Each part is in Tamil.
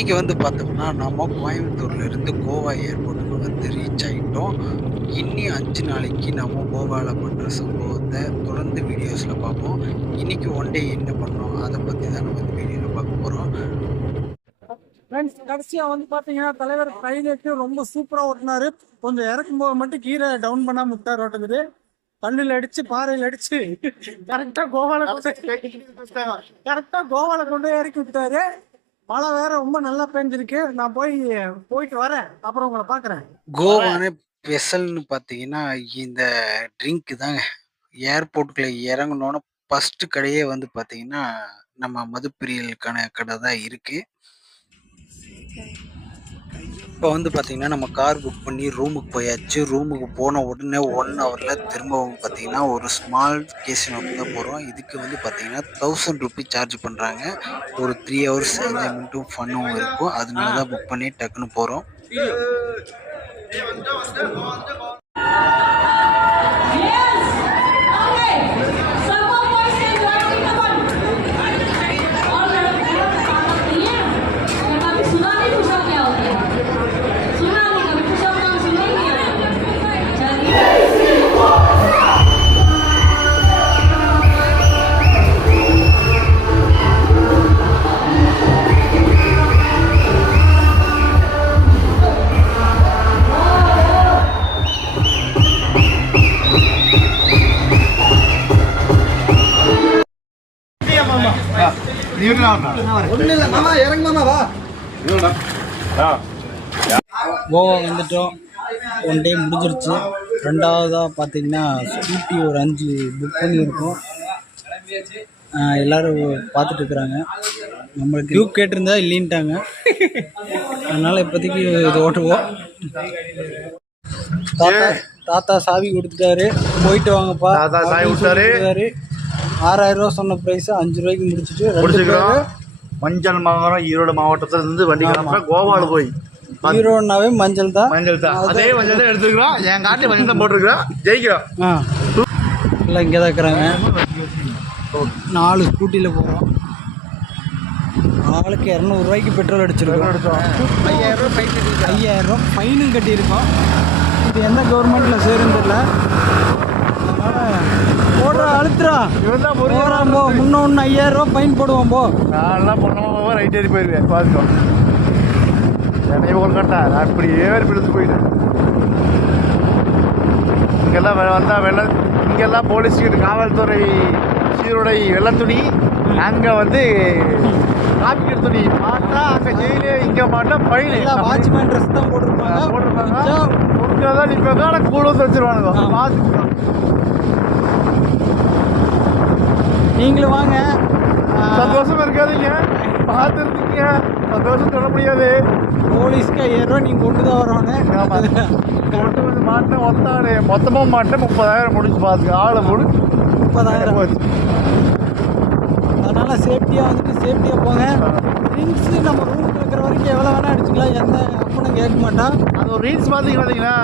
இன்னைக்கு வந்து பார்த்தோம்னா, நம்ம கோயம்புத்தூர்ல இருந்து கோவா ஏர்போர்ட்டுக்கு வந்து ரீச் ஆயிட்டோம். இன்னி 5 நாளைக்கு நம்ம கோவால பண்ற சம்பவத்த தொடர்ந்து வீடியோஸ்ல பார்ப்போம். இன்னைக்கு ஒன் டே என்ன பண்ணோம்? அத பத்தி தான் நம்ம இந்த வீடியோல பார்க்க போறோம். ஃப்ரெண்ட்ஸ் கடைசியா வந்து பாத்தீங்கன்னா தலைவர் கைதேக்கு ரொம்ப சூப்பரா ஓட்டினாரு. கொஞ்சம் இறக்கும்போது மட்டும் கீரை டவுன் பண்ணாம விட்டார் ஓட்டுக்குது. கல்லுல அடிச்சு பாறையில் அடிச்சு கரெக்டா கோவால கொண்டு இறக்கி விட்டாரு. மழை வேற ரொம்ப நல்லா பெஞ்சிருக்கு. நான் போயிட்டு வரேன், அப்புறம் உங்களை பாக்குறேன். கோவான ஸ்பெஷல்னு பார்த்தீங்கன்னா, இந்த ட்ரிங்க் தாங்க. ஏர்போர்ட்டுக்குள்ள இறங்குனோன ஃபர்ஸ்ட் கடையே வந்து பார்த்தீங்கன்னா, நம்ம மதுப்பிரியர்களுக்கான கடை தான் இருக்கு. இப்போ வந்து பார்த்தீங்கன்னா, நம்ம கார் புக் பண்ணி ரூமுக்கு போயாச்சு. ரூமுக்கு போன உடனே 1 ஹவர்ல திரும்பவும் பார்த்தீங்கன்னா, ஒரு ஸ்மால் கேசினோக்கு தான் போறோம். இதுக்கு வந்து பார்த்தீங்கன்னா, ₹1000 சார்ஜ் பண்றாங்க. ஒரு 3 ஹவர்ஸ் என்ஜாய்மெண்ட்டும், ஃபன்னும் இருக்கும். அதனால தான் புக் பண்ணி டக்குன்னு போறோம். கோவா வந்துட்டோம். ஒன் டே முடிஞ்சிருச்சு. ரெண்டாவதாக பார்த்தீங்கன்னா ஸ்கூட்டி ஒரு 5 புக் பண்ணியிருக்கோம். எல்லோரும் பார்த்துட்டு இருக்கிறாங்க. நம்மளுக்கு டியூப் கேட்டிருந்தா இல்லைன்ட்டாங்க. அதனால் இப்போதைக்கு இது ஓட்டுவோம். தாத்தா சாவி கொடுத்துட்டாரு. போயிட்டு வாங்கப்பா. தாத்தா சாவி கொடுத்தாரு. 6000 ரூபா சொன்ன ப்ரைஸ் 5 ரூபாய்க்கு முடிச்சுட்டு மஞ்சள் மங்கலம் ஈரோடு மாவட்டத்துல இருந்து வண்டி கிளம்புற கோவால போய் ஈரோடுனாவே மஞ்சள் தான். அதே மஞ்சள் தான் எடுத்துக்கிறோம். என் காட்டில் மஞ்சள் தான் போட்டிருக்கிறோம். ஜெயிக்கிறோம். எல்லாம் இங்கே தான் இருக்கிறாங்க. 4 ஸ்கூட்டியில் போகிறோம். ஆளுக்கு 200 ரூபாய்க்கு பெட்ரோல் அடிச்சிருக்கோம். 5000 ரூபா ஃபைனும் கட்டியிருக்கோம். இது எந்த கவர்மெண்ட்டில் சேரும் தெரியல. அதனால் போடுற அழுத்துறா போகிறான் போ. முன்னொன்று 5000 ரூபா ஃபைன் போடுவோம் போ. நான் பொண்ணமாக ரைட் ஏறி போயிடுவேன். பார்த்துக்கோ சென்னை கொல்கட்டா நான் இப்படி ஏறி பிடித்து போயிட்டேன். இங்கெல்லாம் வந்தால் இங்கெல்லாம் போலீஸ் காவல்துறை சீருடை வெள்ளத்துணி, அங்கே வந்து காப்பி துணி மாட்டா, அங்கே ஜெயிலே, இங்கே மாட்டா பழனி. வாட்ச்மேன் ட்ரெஸ் தான் போட்டிருப்பாங்க. முடிஞ்சாதான் நிற்பாங்க. ஆனால் கூட வந்து வச்சிருவானுங்க. பார்த்துக்கோ. நீங்களும் வாங்க. சந்தோஷமா இருக்காதீங்க. பார்த்துருக்கீங்க. சந்தோஷம் சொல்ல முடியாது. போலீஸ்க்கு 5000 ரூபா நீங்கள் கொண்டு தான் வரணும். கொண்டு வந்து மாட்டேன். ஒத்தாடு மொத்தமாக மாட்டேன். 30,000 முடிஞ்சு பார்த்துக்க. ஆளை போடு 30,000 போச்சு. அதனால் சேஃப்டியாக வந்துட்டு சேஃப்டியாக போங்க. ட்ரிங்க்ஸு நம்ம ரூமுக்கு இருக்கிற வரைக்கும் எவ்வளோ வேணால் அடிச்சுக்கலாம். எந்த அப்பனும் கேட்க மாட்டான். அது ஒரு ரீல்ஸ் பார்த்தீங்கன்னா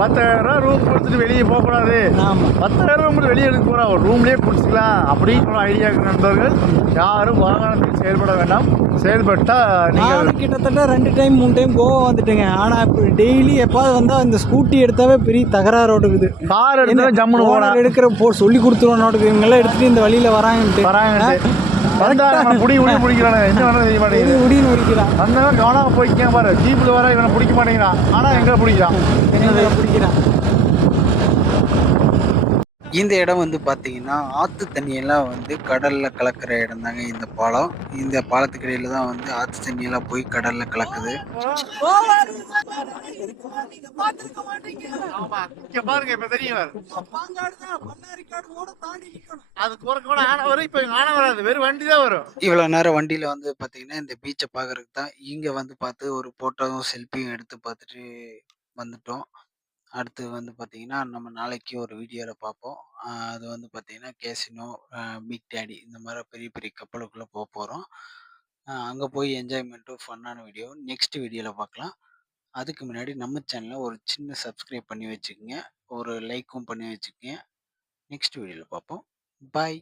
10,000 ரூபா ரூம் கொடுத்துட்டு வெளியே போகக்கூடாது. ஆமாம், 10,000 ரூபா மட்டும் வெளியே எடுக்க போகிறோம். ஒரு ரூம்லேயே குடிச்சிக்கலாம் அப்படின்னு சொல்ல ஐடியா நண்பர்கள் யாரும் வாகனத்தில் செயல்பட வேண்டாம். செயல்பட்டால் நானும் கிட்டத்தட்ட 2 டைம் 3 டைம் கோவா வந்துட்டுங்க. ஆனால் இப்போ டெய்லி எப்பாவது வந்தால் இந்த ஸ்கூட்டி எடுத்தாவே பெரிய தகராறு ஓட்டுக்குது. கார் எடுத்து ஜம்முன்னு போனால் எடுக்கிற சொல்லி கொடுத்துருவோம் நோட்டுக்கு. இவங்கெல்லாம் எடுத்துகிட்டு இந்த வழியில் வராங்கன்ட்டு புடி பிடிக்கிறானு. என்ன வேணும் தெரிய மாட்டேங்குது. முடின்னு முடிக்கிறான். அந்த கவனம் போய்க்க பாரு. ஜீப்பில் வர இவனை பிடிக்க மாட்டேங்கிறான். ஆனால் எங்கே பிடிக்கிறான். பிடிக்கிறான். இந்த இடம் வந்து பார்த்தீங்கன்னா, ஆத்து தண்ணியெல்லாம் வந்து கடல்ல கலக்கிற இடம் தாங்க இந்த பாலம். இந்த பாலத்துக்கு இடையில தான் வந்து ஆத்து தண்ணியெல்லாம் போய் கடல்ல கலக்குது. பாருங்க இப்ப தெரியும். அது கூட ஆன வரும். இப்ப ஆன வராது. வெறும் வண்டி தான் வரும். இவ்வளவு நேரம் வண்டியில வந்து பார்த்தீங்கன்னா, இந்த பீச்சை பார்க்கறதுக்கு தான் இங்க வந்து பார்த்து ஒரு போட்டோவும் செல்ஃபியும் எடுத்து பார்த்துட்டு வந்துட்டோம். அடுத்து வந்து பார்த்தீங்கன்னா, நம்ம நாளைக்கு ஒரு வீடியோல பார்ப்போம். அது வந்து பார்த்தீங்கன்னா, கேசினோ, பிக் டாடி இந்த மாரி பெரிய பெரிய கப்பலுக்குள்ள போறோம். அங்க போய் என்ஜாய்மெண்ட்டும், ஃபன்னான வீடியோ நெக்ஸ்ட் வீடியோல பார்க்கலாம். அதுக்கு முன்னாடி நம்ம சேனல ஒரு சின்ன சப்ஸ்கிரைப் பண்ணி வச்சுக்கங்க. ஒரு லைக்கும் பண்ணி வச்சுக்கங்க. நெக்ஸ்ட் வீடியோல பார்ப்போம். பாய்.